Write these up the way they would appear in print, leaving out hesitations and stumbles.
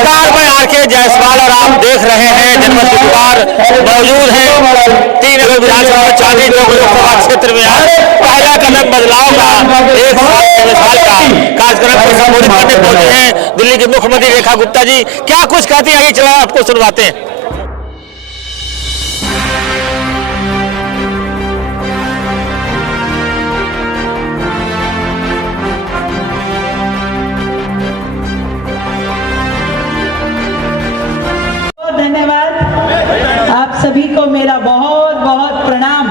नमस्कार, मैं आर.के. जायसवाल और आप देख रहे हैं जनमत बुधवार। मौजूद है 3 नगर विधानसभा में 40 लोकसभा क्षेत्र में आज पहला कदम बदलाव का 1 साल का कार्यक्रम को संबोधित करने पहुंचे हैं दिल्ली के मुख्यमंत्री रेखा गुप्ता जी। क्या कुछ कहती है, आइए चला आपको सुनवाते हैं। धन्यवाद। आप सभी को मेरा बहुत बहुत प्रणाम।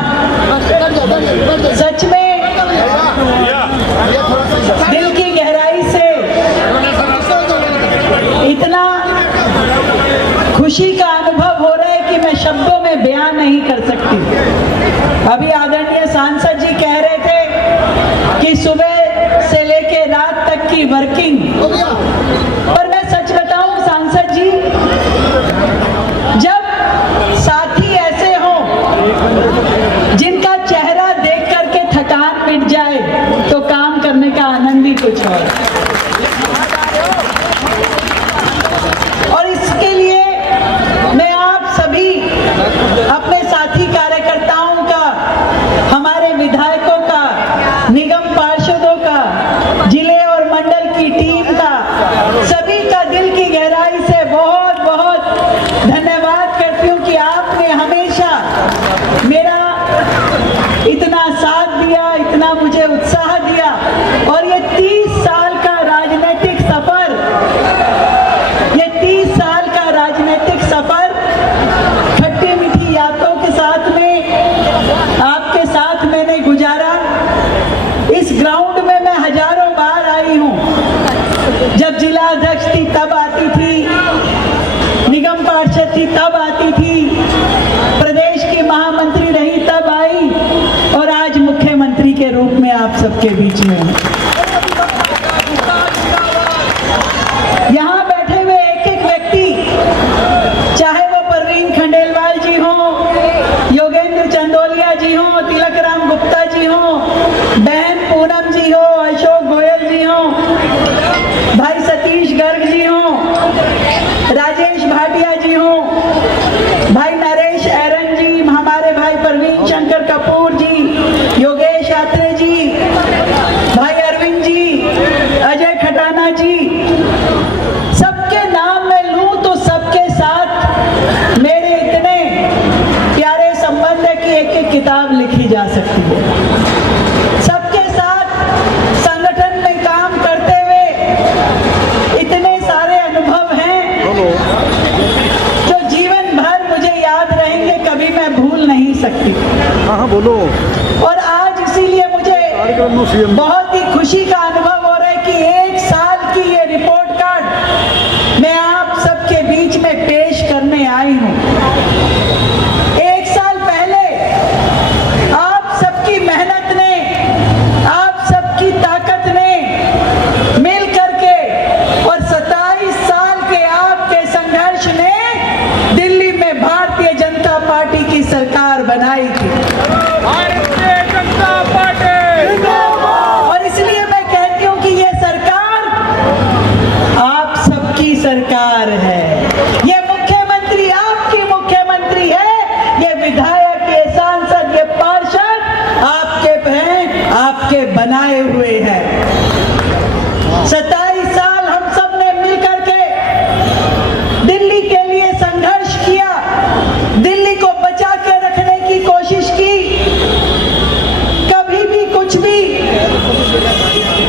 सच में दिल की गहराई से इतना खुशी का अनुभव हो रहा है कि मैं शब्दों में बयान नहीं कर सकती। अभी आदरणीय सांसद जी कह रहे थे कि सुबह से लेके रात तक की वर्किंग, पर मैं सच बताऊं सांसद जी, जब साथी ऐसे हो जिनका चेहरा देख करके थकान मिट जाए तो काम करने का आनंद ही कुछ और। और इसके लिए मैं आप सभी अपने साथी कार्यकर्ताओं का, हमारे विधायकों का, निगम पार्षदों का, जिले और मंडल की टीम का, सभी का दिल की गहराई से बहुत बहुत धन्यवाद करती हूँ कि आपने हमेशा मेरा इतना साथ दिया, इतना मुझे उत्साह दिया। और ये 30 साल का राजनीतिक सफर, ये 30 साल का राजनीतिक सफर खट्टी मीठी यादों के साथ में आपके साथ मैंने गुजारा। इस ग्राउंड में मैं हजारों बार आई हूँ। जब जिला अध्यक्ष थी तब आती थी, निगम पार्षद थी तब आती थी, प्रदेश की महामंत्री रही तब आई, और आज मुख्यमंत्री के रूप में आप सबके बीच में हूं। यहाँ बैठे हुए एक एक व्यक्ति, चाहे वो परवीन खंडेलवाल जी हो, योगेंद्र चंदोलिया जी हो, तिलक राम गुप्ता जी हो, बहन पूनम जी हो, अशोक गोयल जी हो, भाई सतीश गर्ग जी हो, राजेश भाटिया जी हो, भाई नरेश एरन जी, हमारे भाई परवीन शंकर कपूर जी, योगेश यात्रे जी, भाई अरविंद जी, अजय खटाना जी, सबके नाम मैं लूं तो सबके साथ मेरे इतने प्यारे संबंध है कि एक एक किताब लिखी जा सकती है। सबके साथ संगठन में काम करते हुए इतने सारे अनुभव हैं जो जीवन भर मुझे याद रहेंगे, कभी मैं भूल नहीं सकती। हाँ बोलो। और आज इसीलिए मुझे बहुत ही खुशी का अनुभव हो रहा है कि 1 साल की ये रिपोर्ट कार्ड मैं आप सबके बीच में पेश करने आई हूँ। 1 साल पहले आप सबकी मेहनत ने, आप सबकी ताकत ने मिल करके और 27 साल के आपके संघर्ष ने दिल्ली में भारतीय जनता पार्टी की सरकार बनाई थी। भारतीय जनता पार्टी। और इसलिए मैं कहती हूँ कि ये सरकार आप सबकी सरकार है। ये मुख्यमंत्री आपकी मुख्यमंत्री है, ये विधायक, ये सांसद, ये पार्षद आपके हैं, आपके बनाए हुए हैं। 27 साल हम सब ने मिलकर के दिल्ली के लिए संघर्ष किया, दिल्ली को बचा के रखने की कोशिश की। कभी भी कुछ भी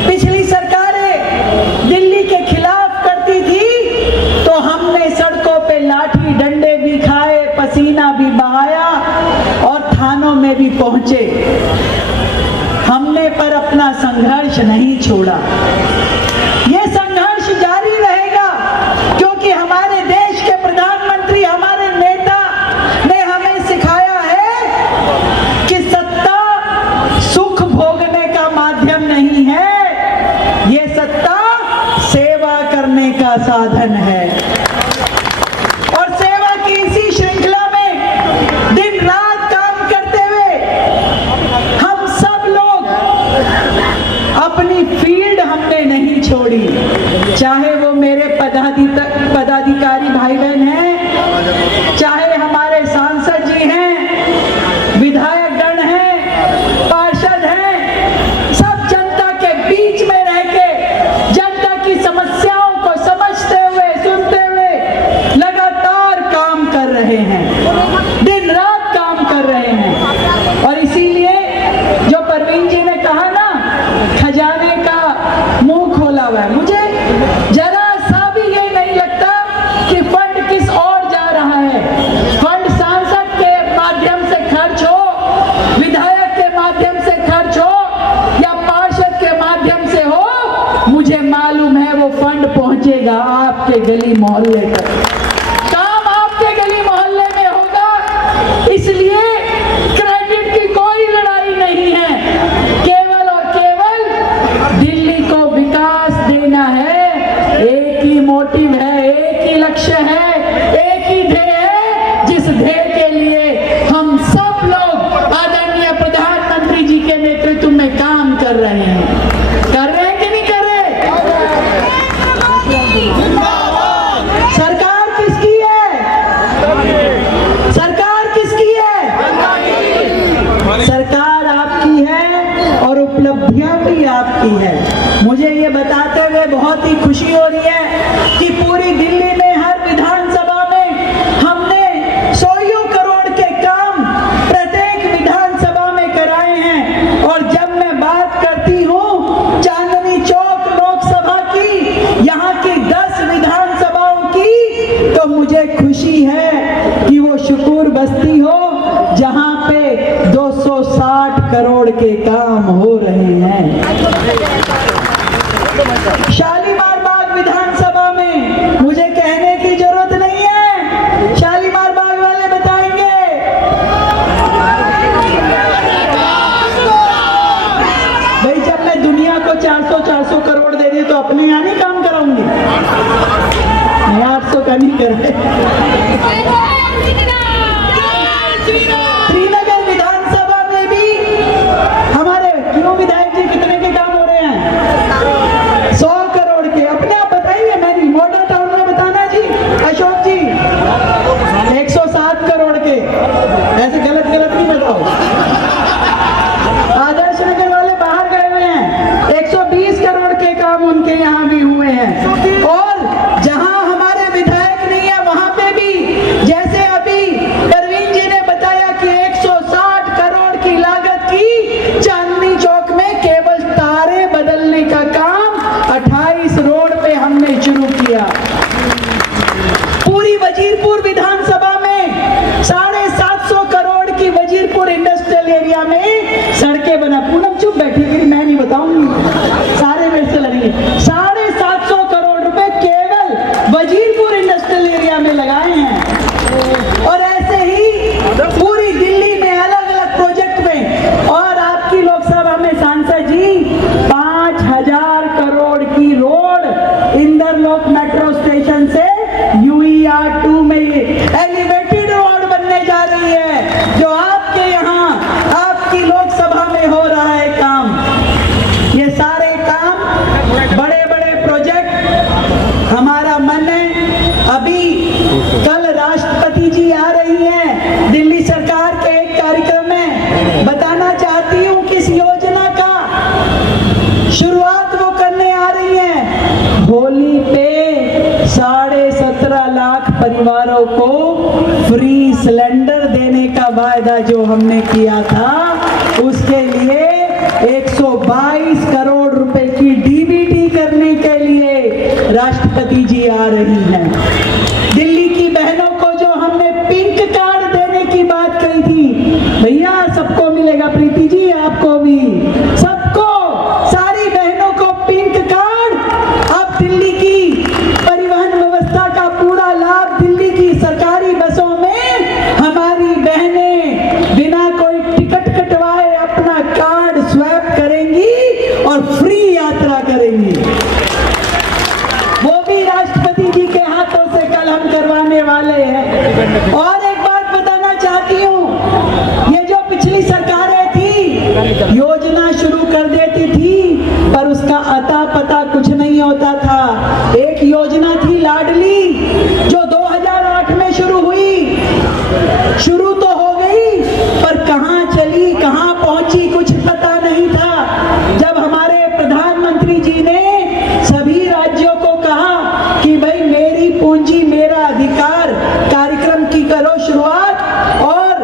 पिछली सरकारें दिल्ली के खिलाफ करती थी तो हमने सड़कों पे लाठी डंडे भी खाए, पसीना भी बहाया और थानों में भी पहुंचे। हमने पर अपना संघर्ष नहीं छोड़ा। ये संघर्ष जारी रहेगा क्योंकि हमारे देश के प्रधानमंत्री, हमारे नेता ने हमें सिखाया है कि सत्ता सुख भोगने का माध्यम नहीं है, ये सत्ता सेवा करने का साधन है। और सेवा की इसी श्रृंखला में दिन रात काम करते हुए हम सब लोग अपनी फील्ड हमने नहीं छोड़ी, चाहे वो मेरे मेरे पदाधिकारी भाई बहन हैं, चाहे हमारे सांसद जी हैं, विधायक गण हैं, पार्षद हैं, सब जनता के बीच में रह के जनता की समस्याओं को समझते हुए, सुनते हुए लगातार काम कर रहे हैं, दिन रात काम कर रहे हैं। और इसीलिए जो परवीन जी ने कहा ना, खजाने का मुंह खोला हुआ है, मुझे जरा सा भी ये नहीं लगता कि फंड किस ओर जा रहा है। फंड सांसद के माध्यम से खर्च हो, विधायक के माध्यम से खर्च हो या पार्षद के माध्यम से हो, मुझे मालूम है वो फंड पहुंचेगा आपके गली मोहल्ले तक, काम आपके गली मोहल्ले में होगा। इसलिए क्रेडिट की कोई लड़ाई नहीं है, केवल और केवल दिल्ली को विकास देना है। एक ही मोटिव है, एक ही लक्ष्य है, एक ही ध्येय है, जिस ध्येय के लिए हम सब लोग आदरणीय प्रधानमंत्री जी के नेतृत्व में काम कर रहे हैं। कर रहे हैं कि नहीं कर रहे? सरकार किसकी है? सरकार किसकी है? सरकार आपकी है और उपलब्धियां भी आपकी है। मुझे ये बताते हुए बहुत ही खुशी हो रही है कि पूरी दिल्ली में हर विधानसभा में हमने सौयों करोड़ के काम प्रत्येक विधानसभा में कराए हैं। और जब मैं बात करती हूँ चांदनी चौक लोकसभा की, यहाँ की 10 विधानसभाओं की, तो मुझे खुशी है कि वो शुक्र बस्ती हो जहाँ पे 260 करोड़ के काम हो रहे हैं। शालीमार बाग विधानसभा में मुझे कहने की जरूरत नहीं है, शालीमार बाग वाले बताएंगे। भाई जब मैं दुनिया को 400 करोड़ दे दी तो अपने यहाँ नहीं काम कराऊंगी, मैं 800 का नहीं कर रहे। श्रीनगर विधानसभा में भी हमारे क्यों विधायक जी कितने के काम हो रहे हैं? 100 करोड़ के। अपने आप बताइए, मैंने मॉडल टाउन में बताना जी, अशोक जी 107 करोड़ के, ऐसे गलत नहीं बताओ। आदर्श नगर वाले बाहर गए हुए हैं, 120 करोड़ के काम उनके यहाँ भी हुए हैं। और जहां हमारे विधायक नहीं है वहां पे भी, जैसे अभी परवीन जी ने बताया कि 160 करोड़ की लागत की चांदनी चौक में केवल तारे बदलने का काम 28 रोड पे हमने शुरू किया। पूरी वजीरपुर विधानसभा में 750 करोड़ की वजीरपुर इंडस्ट्रियल एरिया में सड़कें बना। पूनम चुप बैठी, मैं नहीं बताऊंगी, सारे मेरे से लड़ेंगे। 750 करोड़ रुपए केवल वजीरपुर इंडस्ट्रियल एरिया में लगाए हैं। और ऐसे ही पूरी दिल्ली में अलग अलग प्रोजेक्ट में। और आपकी लोकसभा में सांसद जी 5000 करोड़ की रोड इंदरलोक मेट्रो स्टेशन से UER2 में एलिवेटेड रोड बनने जा रही है, जो आपके यहाँ आपकी लोकसभा में हो रहा है काम। ये सारे काम, बड़े बड़े प्रोजेक्ट, हमारा मन है। अभी कल राष्ट्रपति जी आ रही हैं दिल्ली सरकार के एक कार्यक्रम में, बताना चाहती हूँ किस योजना का शुरुआत वो करने आ रही हैं। होली पे 17.5 लाख परिवारों को फ्री सिलेंडर देने का वायदा जो हमने किया था, उसके लिए 122 करोड़ रुपए की DBT करने के लिए राष्ट्रपति जी आ रही हैं। दिल्ली की बहनों को जो हमने पिंक कार्ड देने की बात कही थी, भैया सबको मिलेगा, प्रीति जी आपको भी, सबको, सारी बहनों को पिंक कार्ड। अब दिल्ली की परिवहन व्यवस्था का पूरा लाभ दिल्ली की सरकारी बसों में हमारी बहनें बिना कोई टिकट कटवाए अपना कार्ड स्वैप करेंगी और फ्री यात्रा करेंगी। वो भी राष्ट्रपति जी के हाथों से कल हम करवाने वाले हैं। और एक बात बताना चाहती हूँ, ये जो पिछली सरकारें थी योजना शुरू कर देती थी पर उसका अता पता कुछ नहीं होता था। एक योजना लाडली जो 2008 में शुरू तो हो गई, पर कहां चली कहां पहुंची कुछ पता नहीं था। जब हमारे प्रधानमंत्री जी ने सभी राज्यों को कहा कि भाई मेरी पूंजी मेरा अधिकार कार्यक्रम की करो शुरुआत, और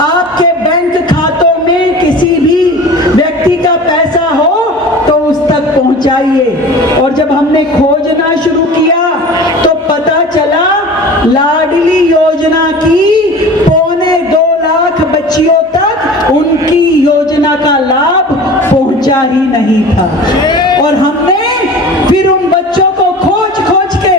आपके बैंक खातों में किसी भी व्यक्ति का पैसा हो तो उस तक पहुंचाइए। और जब हमने खोजना शुरू किया तो पता चला लाडली योजना की 2.25 लाख बच्चियों तक उनकी योजना का लाभ पहुंचा ही नहीं था। और हमने फिर उन बच्चों को खोज के,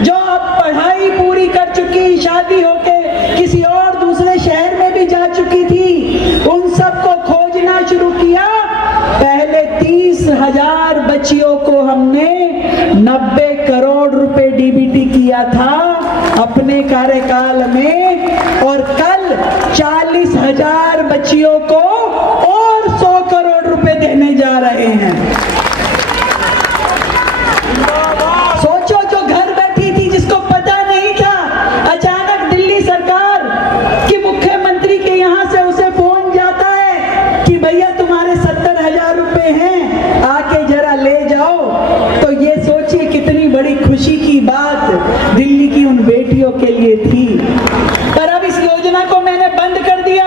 जो अब पढ़ाई पूरी कर चुकी, शादी होके किसी और दूसरे शहर में भी जा चुकी थी, उन सबको खोजना शुरू किया। पहले 30,000 बच्चियों को हमने 90 करोड़ रुपए डीबीटी किया था अपने कार्यकाल में, और कल 40,000 बच्चियों को और 100 करोड़ रुपए देने जा रहे हैं। सोचो, जो घर बैठी थी, जिसको पता नहीं था, अचानक दिल्ली सरकार की मुख्यमंत्री के यहां से उसे फोन जाता है कि भैया तुम्हारे 70,000 रुपए हैं, आके जरा ले जाओ। तो ये सोचिए कितनी बड़ी खुशी की बात दिल्ली की उन बेटियों के लिए थी। पर अब इस योजना को मैंने बंद कर दिया,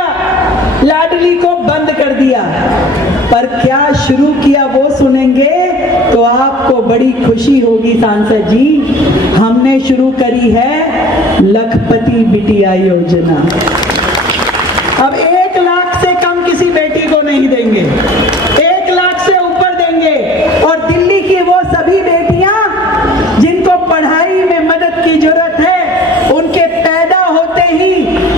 लाडली को बंद कर दिया, पर क्या शुरू किया वो सुनेंगे तो आपको बड़ी खुशी होगी सांसद जी। हमने शुरू करी है लखपति बिटिया योजना। अब 1 लाख से कम किसी बेटी को नहीं देंगे, 1 लाख से ऊपर देंगे। और दिल्ली की वो सभी बेटियां जिनको पढ़ाई में मदद की जरूरत है, उनके पैदा होते ही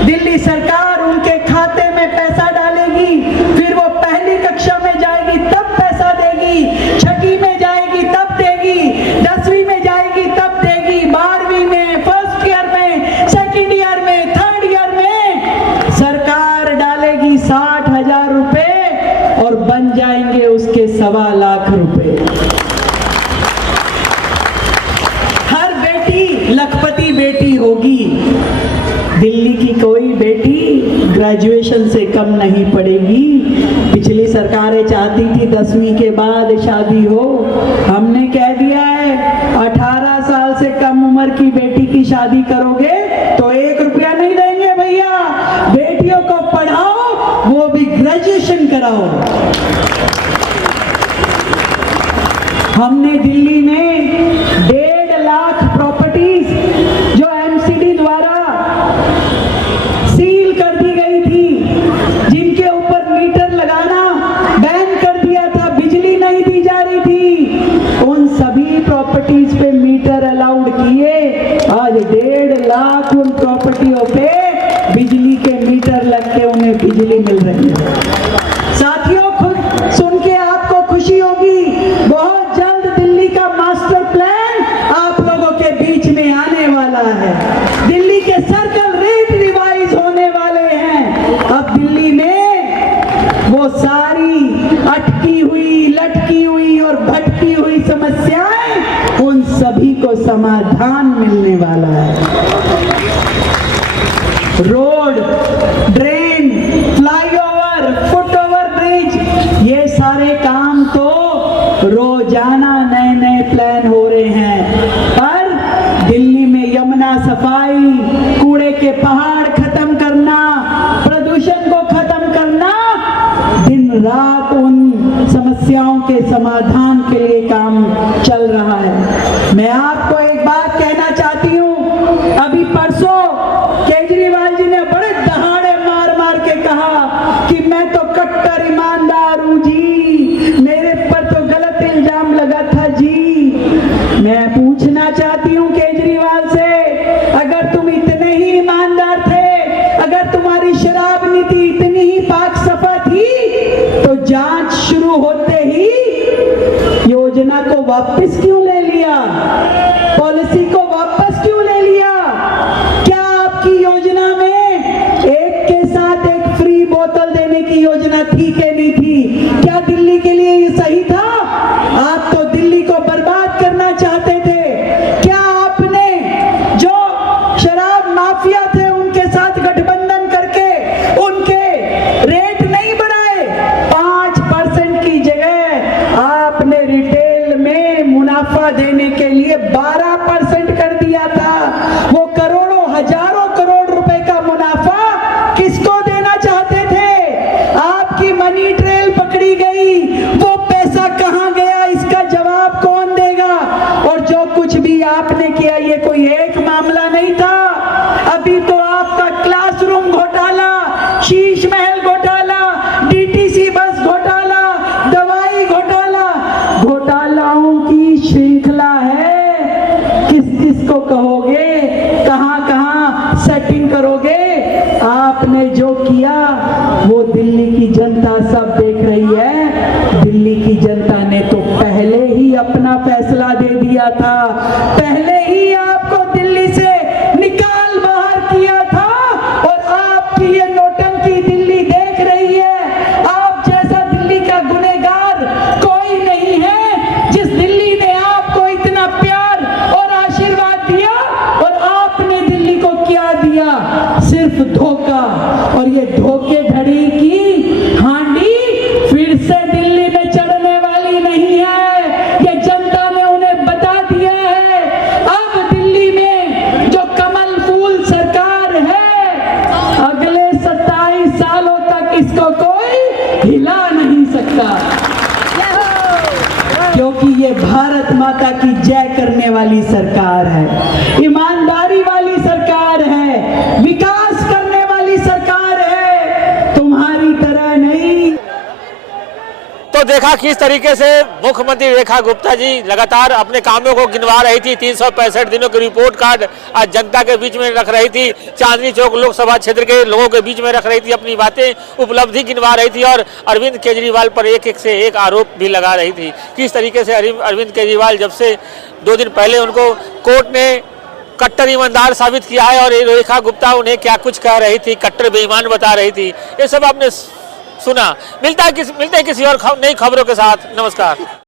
दिल्ली सरकार उनके खाते में पैसा डालेगी। फिर वो पहली कक्षा में जाएगी तब पैसा देगी, 6ठी में जाएगी तब देगी, 10वीं में जाएगी तब देगी, 12वीं में, फर्स्ट ईयर में, सेकंड ईयर में, थर्ड ईयर में सरकार डालेगी 60,000 रुपए और बन जाएंगे उसके 1.25 लाख रुपए। हर बेटी लखपति बेटी होगी। दिल्ली की कोई बेटी ग्रेजुएशन से कम नहीं पढ़ेगी। पिछली सरकारें चाहती थी 10वीं के बाद शादी हो, हमने कह दिया है 18 साल से कम उम्र की बेटी की शादी करोगे तो 1 रुपया नहीं देंगे भैया। बेटियों को पढ़ाओ, वो भी ग्रेजुएशन कराओ। हमने दिल्ली में 1.5 लाख प्रॉपर्टीज जो एमसीडी द्वारा सील कर दी गई थी, जिनके ऊपर मीटर लगाना बैन कर दिया था, बिजली नहीं दी जा रही थी, उन सभी प्रॉपर्टीज पे मीटर अलाउड किए। आज 1.5 लाख उन प्रॉपर्टियों पे बिजली के मीटर लग के उन्हें बिजली मिल रही है। साथियों, खुद सुन के आपको खुशी होगी, बहुत जल्द दिल्ली का मास्टर प्लान आप लोगों के बीच में आने वाला है। दिल्ली के सर्कल रेट रिवाइज होने वाले हैं। अब दिल्ली में वो सारी अटकी हुई, लटकी हुई और भटकी हुई समस्याएं, उन सभी को समाधान मिलने वाला है। Road, drain, flyover, foot over bridge, ये सारे काम तो रोजाना नए नए प्लान हो रहे हैं। पर दिल्ली में यमुना सफाई, कूड़े के पहाड़ खत्म करना, प्रदूषण को खत्म करना, दिन रात उन समस्याओं के समाधान के लिए काम चल रहा है। मैं आपको एक बात कहना चाहती हूँ, अभी परसों केजरीवाल जी ने बड़े दहाड़े मार मार के कहा कि मैं तो कट्टर ईमानदार हूँ जी, मेरे पर तो गलत इल्जाम लगा था जी। मैं पूछना चाहती हूँ केजरीवाल से, अगर तुम इतने ही ईमानदार थे, अगर तुम्हारी शराब नीति इतनी ही पाक सफा थी, तो जांच शुरू होते ही योजना को वापस क्यों ले लिया? पॉलिसी को वापस क्यों ले लिया? क्या आपकी योजना में एक के साथ एक फ्री बोतल देने की योजना थी कि नहीं थी? क्या दिल्ली के लिए ये सही था? आप तो दिल्ली को बर्बाद करना चाहते थे। क्या आप 12% कर दिया था। वो करोड़ों हजारों करोड़ रुपए का मुनाफा किसको देना चाहते थे? आपकी मनी ट्रेल पकड़ी गई, वो पैसा कहां गया, इसका जवाब कौन देगा? और जो कुछ भी आपने किया, ये कोई एक मामला नहीं था। अभी तो आपका क्लासरूम घोटाला, शीश महल घोटाला, डीटीसी बस घोटाला, दवाई घोटाला, घोटालाओं की श्रृंखला है। किस किस को कहोगे, कहां कहां सेटिंग करोगे? आपने जो किया वो दिल्ली की जनता सब देख रही है। दिल्ली की जनता ने तो पहले ही अपना फैसला दे दिया था, पहले ही आपको दिल्ली से निकाल बाहर किया था। और आपकी ये नोटंकी दिल्ली देख रही है। आप जैसा दिल्ली का गुनहगार कोई नहीं है। जिस दिल्ली ने आपको इतना प्यार और आशीर्वाद दिया, और आपने दिल्ली को क्या दिया? सिर्फ धोखा। और ये धोखे धड़ी की हांडी फिर से दिल्ली में चढ़ने वाली नहीं है। ये जनता ने उन्हें बता दिया है। अब दिल्ली में जो कमल फूल सरकार है, अगले 27 सालों तक इसको कोई हिला नहीं सकता, क्योंकि ये भारत माता की जय करने वाली सरकार है, ईमानदारी वाली सरकार है, विकास करने वाली सरकार है, तुम्हारी तरह नहीं। तो देखा किस तरीके से मुख्यमंत्री रेखा गुप्ता जी लगातार अपने कामों को गिनवा रही थी। 365 दिनों की रिपोर्ट कार्ड आज जनता के बीच में रख रही थी। चांदनी चौक लोकसभा क्षेत्र के लोगों के बीच में रख रही थी, अपनी बातें उपलब्धि गिनवा रही थी और अरविंद केजरीवाल पर एक एक से एक आरोप भी लगा रही थी। किस तरीके से अरविंद केजरीवाल जब से 2 दिन पहले उनको कोर्ट ने कट्टर ईमानदार साबित किया है और रेखा गुप्ता उन्हें क्या कुछ कह रही थी, कट्टर बेईमान बता रही थी, ये सब आपने सुना। मिलते हैं किसी और नई खबरों के साथ। नमस्कार।